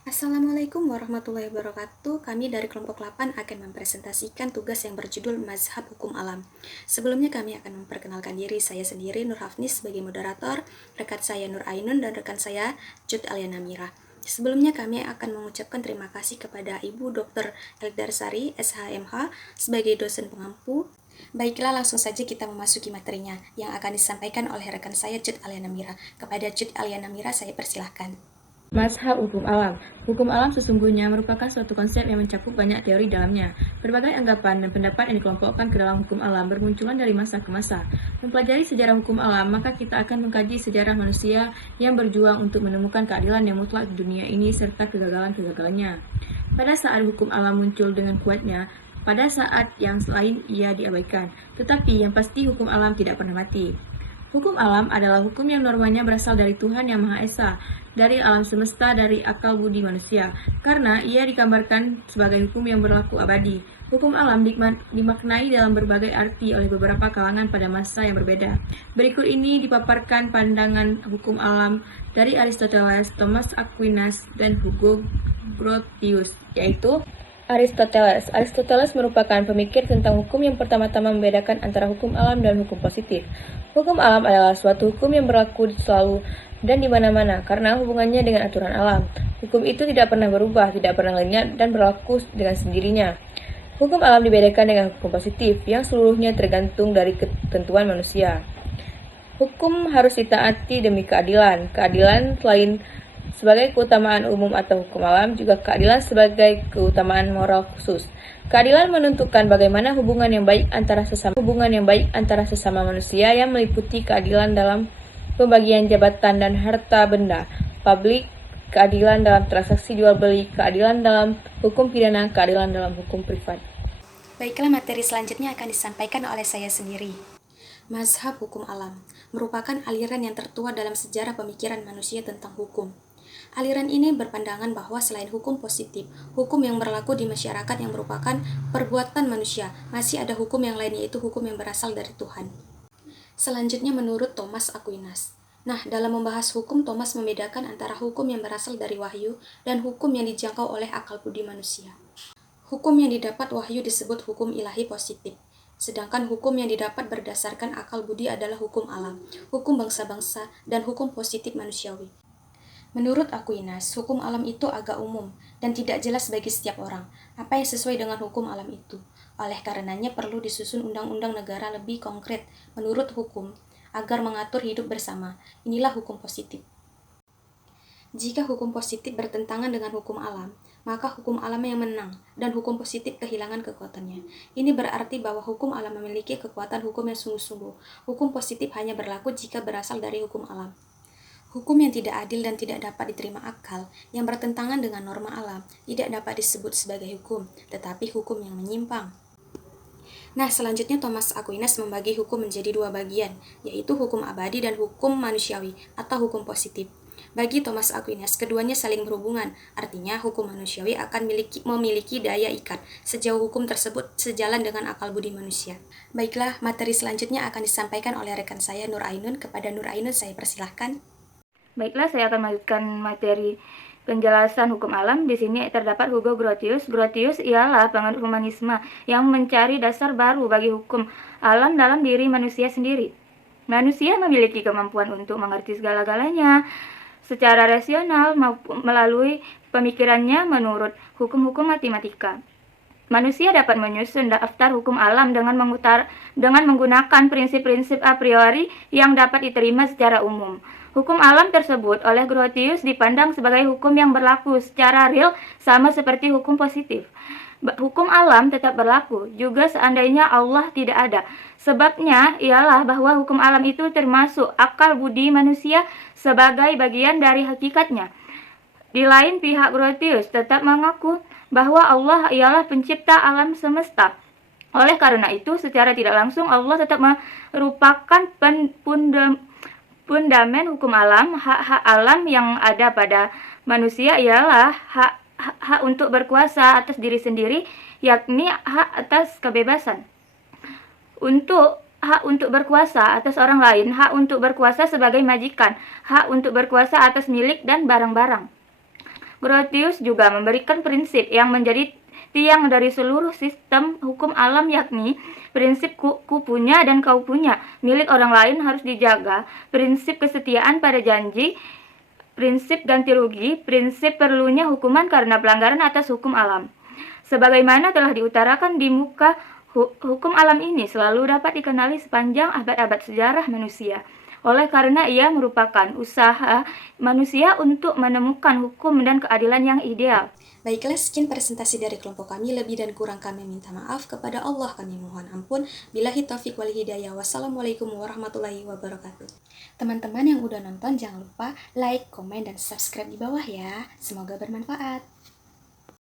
Assalamualaikum warahmatullahi wabarakatuh. Kami dari kelompok 8 akan mempresentasikan tugas yang berjudul Mazhab Hukum Alam. Sebelumnya kami akan memperkenalkan diri. Saya sendiri Nur Hafnis sebagai moderator, rekan saya Nur Ainun dan rekan saya Jud Aliana Mira. Sebelumnya kami akan mengucapkan terima kasih kepada Ibu Dr. Eldarsari SHMH sebagai dosen pengampu. Baiklah, langsung saja kita memasuki materinya yang akan disampaikan oleh rekan saya Jud Aliana Mira. Kepada Jud Aliana Mira saya persilahkan. Mazhab hukum alam. Hukum alam sesungguhnya merupakan suatu konsep yang mencakup banyak teori dalamnya. Berbagai anggapan dan pendapat yang dikelompokkan ke dalam hukum alam bermunculan dari masa ke masa. Mempelajari sejarah hukum alam, maka kita akan mengkaji sejarah manusia yang berjuang untuk menemukan keadilan yang mutlak di dunia ini serta kegagalan-kegagalannya. Pada saat hukum alam muncul dengan kuatnya, pada saat yang lain ia diabaikan. Tetapi yang pasti hukum alam tidak pernah mati. Hukum alam adalah hukum yang normanya berasal dari Tuhan Yang Maha Esa, dari alam semesta, dari akal budi manusia, karena ia digambarkan sebagai hukum yang berlaku abadi. Hukum alam dimaknai dalam berbagai arti oleh beberapa kalangan pada masa yang berbeda. Berikut ini dipaparkan pandangan hukum alam dari Aristoteles, Thomas Aquinas, dan Hugo Grotius, yaitu Aristoteles. Aristoteles merupakan pemikir tentang hukum yang pertama-tama membedakan antara hukum alam dan hukum positif. Hukum alam adalah suatu hukum yang berlaku selalu dan di mana-mana karena hubungannya dengan aturan alam. Hukum itu tidak pernah berubah, tidak pernah lenyap, dan berlaku dengan sendirinya. Hukum alam dibedakan dengan hukum positif yang seluruhnya tergantung dari ketentuan manusia. Hukum harus ditaati demi keadilan. Keadilan selain sebagai keutamaan umum atau hukum alam, juga keadilan sebagai keutamaan moral khusus. Keadilan menentukan bagaimana hubungan yang baik antara sesama manusia yang meliputi keadilan dalam pembagian jabatan dan harta benda, publik, keadilan dalam transaksi jual beli, keadilan dalam hukum pidana, keadilan dalam hukum privat. Baiklah, materi selanjutnya akan disampaikan oleh saya sendiri. Mazhab hukum alam merupakan aliran yang tertua dalam sejarah pemikiran manusia tentang hukum. Aliran ini berpandangan bahwa selain hukum positif, hukum yang berlaku di masyarakat yang merupakan perbuatan manusia, masih ada hukum yang lain, yaitu hukum yang berasal dari Tuhan. Selanjutnya menurut Thomas Aquinas. Nah, dalam membahas hukum, Thomas membedakan antara hukum yang berasal dari wahyu dan hukum yang dijangkau oleh akal budi manusia. Hukum yang didapat wahyu disebut hukum ilahi positif. Sedangkan hukum yang didapat berdasarkan akal budi adalah hukum alam, hukum bangsa-bangsa, dan hukum positif manusiawi. Menurut Aquinas, hukum alam itu agak umum dan tidak jelas bagi setiap orang apa yang sesuai dengan hukum alam itu. Oleh karenanya perlu disusun undang-undang negara lebih konkret menurut hukum agar mengatur hidup bersama. Inilah hukum positif. Jika hukum positif bertentangan dengan hukum alam, maka hukum alam yang menang dan hukum positif kehilangan kekuatannya. Ini berarti bahwa hukum alam memiliki kekuatan hukum yang sungguh-sungguh. Hukum positif hanya berlaku jika berasal dari hukum alam. Hukum yang tidak adil dan tidak dapat diterima akal, yang bertentangan dengan norma alam, tidak dapat disebut sebagai hukum, tetapi hukum yang menyimpang. Nah, selanjutnya Thomas Aquinas membagi hukum menjadi dua bagian, yaitu hukum abadi dan hukum manusiawi atau hukum positif. Bagi Thomas Aquinas, keduanya saling berhubungan, artinya hukum manusiawi akan memiliki daya ikat sejauh hukum tersebut sejalan dengan akal budi manusia. Baiklah, materi selanjutnya akan disampaikan oleh rekan saya Nur Ainun. Kepada Nur Ainun saya persilahkan. Baiklah, saya akan melanjutkan materi penjelasan hukum alam. Di sini terdapat Hugo Grotius. Grotius ialah penganut humanisme yang mencari dasar baru bagi hukum alam dalam diri manusia sendiri. Manusia memiliki kemampuan untuk mengerti segala-galanya secara rasional maupun melalui pemikirannya menurut hukum-hukum matematika. Manusia dapat menyusun daftar hukum alam dengan menggunakan prinsip-prinsip a priori yang dapat diterima secara umum. Hukum alam tersebut oleh Grotius dipandang sebagai hukum yang berlaku secara real sama seperti hukum positif. Hukum alam tetap berlaku juga seandainya Allah tidak ada. Sebabnya ialah bahwa hukum alam itu termasuk akal budi manusia sebagai bagian dari hakikatnya. Di lain pihak, Grotius tetap mengaku bahwa Allah ialah pencipta alam semesta. Oleh karena itu, secara tidak langsung Allah tetap merupakan fundamen hukum alam. Hak-hak alam yang ada pada manusia ialah hak untuk berkuasa atas diri sendiri, yakni hak atas kebebasan. Hak untuk berkuasa atas orang lain, hak untuk berkuasa sebagai majikan, hak untuk berkuasa atas milik dan barang-barang. Grotius juga memberikan prinsip yang menjadi tiang dari seluruh sistem hukum alam, yakni prinsip ku punya dan kau punya, milik orang lain harus dijaga, prinsip kesetiaan pada janji, prinsip ganti rugi, prinsip perlunya hukuman karena pelanggaran atas hukum alam. Sebagaimana telah diutarakan di muka, hukum alam ini selalu dapat dikenali sepanjang abad-abad sejarah manusia. Oleh karena ia merupakan usaha manusia untuk menemukan hukum dan keadilan yang ideal. Baiklah, sekian presentasi dari kelompok kami. Lebih dan kurang kami minta maaf. Kepada Allah kami mohon ampun. Billahi taufiq wal hidayah. Wassalamualaikum warahmatullahi wabarakatuh. Teman-teman yang udah nonton, jangan lupa like, komen, dan subscribe di bawah ya. Semoga bermanfaat.